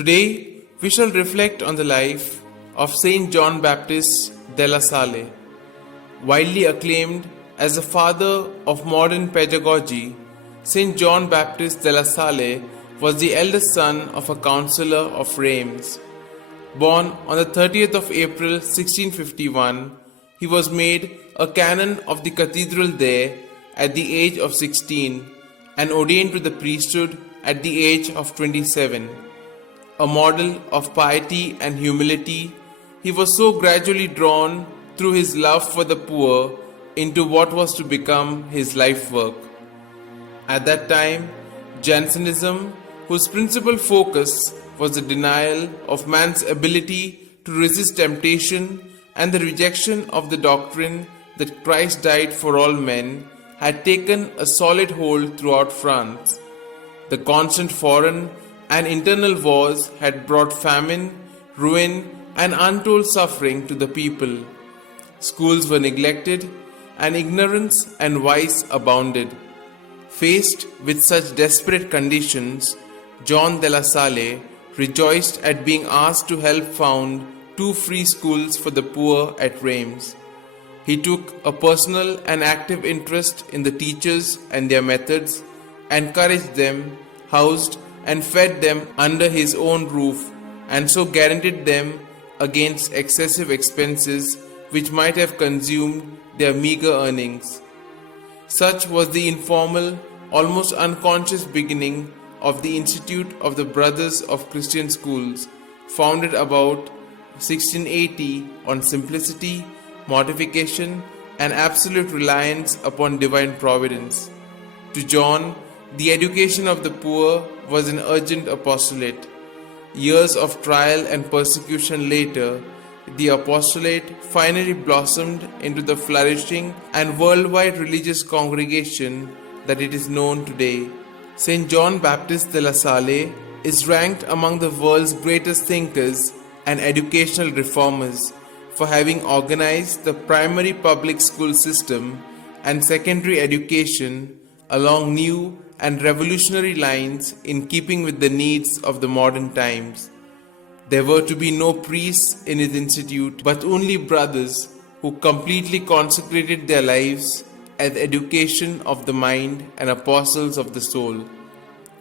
Today, we shall reflect on the life of Saint John Baptist della Salle. Widely acclaimed as the father of modern pedagogy, Saint John Baptist della Salle was the eldest son of a councillor of Reims. Born on the 30th of April 1651, he was made a canon of the cathedral there at the age of 16 and ordained to the priesthood at the age of 27. A model of piety and humility, he was so gradually drawn through his love for the poor into what was to become his life work. At that time, Jansenism, whose principal focus was the denial of man's ability to resist temptation and the rejection of the doctrine that Christ died for all men, had taken a solid hold throughout France. The constant foreign and internal wars had brought famine, ruin, and untold suffering to the people. Schools were neglected, and ignorance and vice abounded. Faced with such desperate conditions, John della Salle rejoiced at being asked to help found 2 free schools for the poor at Reims. He took a personal and active interest in the teachers and their methods, encouraged them, housed and fed them under his own roof, and so guaranteed them against excessive expenses which might have consumed their meager earnings. Such was the informal, almost unconscious beginning of the Institute of the Brothers of Christian Schools, founded about 1680 on simplicity, mortification, and absolute reliance upon divine providence. To John, the education of the poor was an urgent apostolate. Years of trial and persecution later, the apostolate finally blossomed into the flourishing and worldwide religious congregation that it is known today. Saint John Baptist della Salle is ranked among the world's greatest thinkers and educational reformers for having organized the primary public school system and secondary education along new and revolutionary lines in keeping with the needs of the modern times. There were to be no priests in his institute, but only brothers who completely consecrated their lives as education of the mind and apostles of the soul.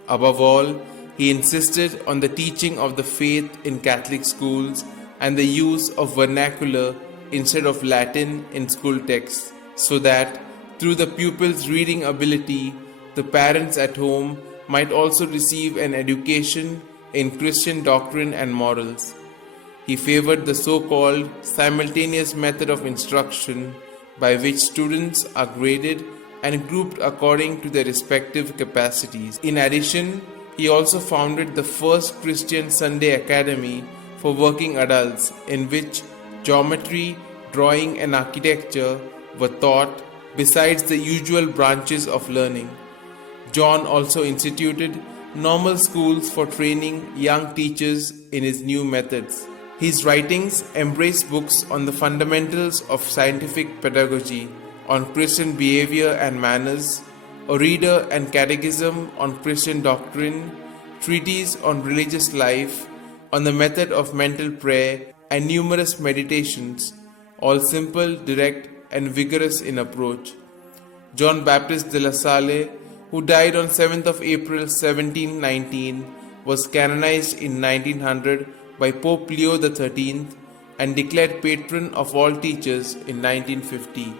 Above all, he insisted on the teaching of the faith in Catholic schools and the use of vernacular instead of Latin in school texts, so that through the pupils' reading ability, the parents at home might also receive an education in Christian doctrine and morals. He favored the so-called simultaneous method of instruction, by which students are graded and grouped according to their respective capacities. In addition, he also founded the first Christian Sunday Academy for working adults, in which geometry, drawing, and architecture were taught besides the usual branches of learning. John also instituted normal schools for training young teachers in his new methods. His writings embrace books on the fundamentals of scientific pedagogy, on Christian behavior and manners, a reader and catechism on Christian doctrine, treatise on religious life, on the method of mental prayer, and numerous meditations, all simple, direct, and vigorous in approach. John Baptist della Salle, who died on 7th of April 1719, was canonized in 1900 by Pope Leo XIII and declared patron of all teachers in 1950.